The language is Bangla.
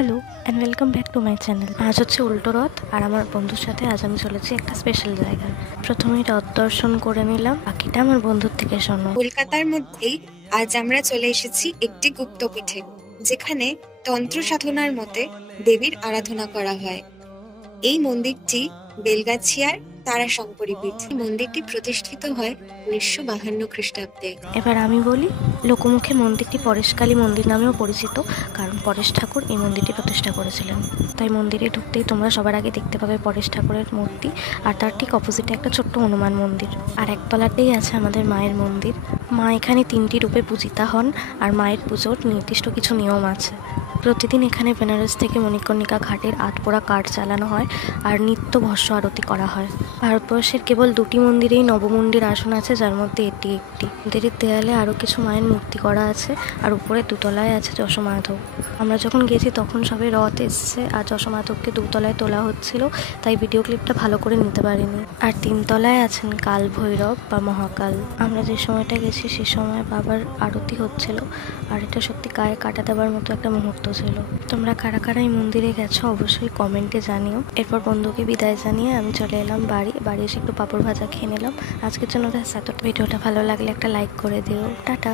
Hello and welcome back to my channel. আজ হচ্ছে উল্টো রথ, আর আমার বন্ধুর সাথে আজ আমি চলেছি একটা স্পেশাল জায়গায়। প্রথমেই রথ দর্শন করে নিলাম, বাকিটা আমার বন্ধুর থেকে শোনো। কলকাতার মধ্যেই আজ আমরা চলে এসেছি একটি গুপ্তপীঠে, যেখানে তন্ত্র সাধনার মতে দেবীর আরাধনা করা হয়। এই মন্দিরটি বেলগাছিয়ার তারাশঙ্করী পীঠ। মন্দিরটি প্রতিষ্ঠিত হয় 1952 খ্রিস্টাব্দে। এবার আমি বলি, লোকমুখে মন্দিরটি পরেশকালী মন্দির নামেও পরিচিত, কারণ পরেশ ঠাকুর এই মন্দিরটি প্রতিষ্ঠা করেছিলেন। তাই মন্দিরে ঢুকতেই তোমরা সবার আগে দেখতে পাবে পরেশ ঠাকুরের মূর্তি, আর তার ঠিক অপোজিটে একটা ছোট্ট হনুমান মন্দির, আর একতলাতেই আছে আমাদের মায়ের মন্দির। মা এখানে 3টি রূপে পূজিতা হন, আর মায়ের পুজোর নির্দিষ্ট কিছু নিয়ম আছে। প্রতিদিন এখানে বেনারস থেকে মণিকর্ণিকা ঘাটের আধপোড়া কাঠ চালানো হয়, আর নিত্য ভস্য আরতি করা হয়। ভারতবর্ষের কেবল 2টি মন্দিরেই নবমন্দির আসন আছে, যার মধ্যে এটি একটি। মন্দিরের দেয়ালে আরও কিছু মায়ের মূর্তি করা আছে, আর উপরে 2তলায় আছে যশোমাধব। আমরা যখন গেছি তখন সবে রথ এসছে, আর যশোমাধবকে 2তলায় তোলা হচ্ছিল, তাই ভিডিও ক্লিপটা ভালো করে নিতে পারিনি। আর 3তলায় আছেন কাল ভৈরব বা মহাকাল। আমরা যে সময়টা গেছি সে সময় বাবার আরতি হচ্ছিল, আর এটা সত্যি গায়ে কাটা দেওয়ার মতো একটা মুহূর্ত ছিল। তোমরা কারা কারা এই মন্দিরে গেছো অবশ্যই কমেন্টে জানিও। এরপর বন্ধুকে বিদায় জানিয়ে আমি চলে এলাম বাড়ি এসে একটু পাঁপড় ভাজা খেয়ে নিলাম। আজকের জন্য ব্যাস এত। ভিডিওটা ভালো লাগলে একটা লাইক করে দিও। টাটা।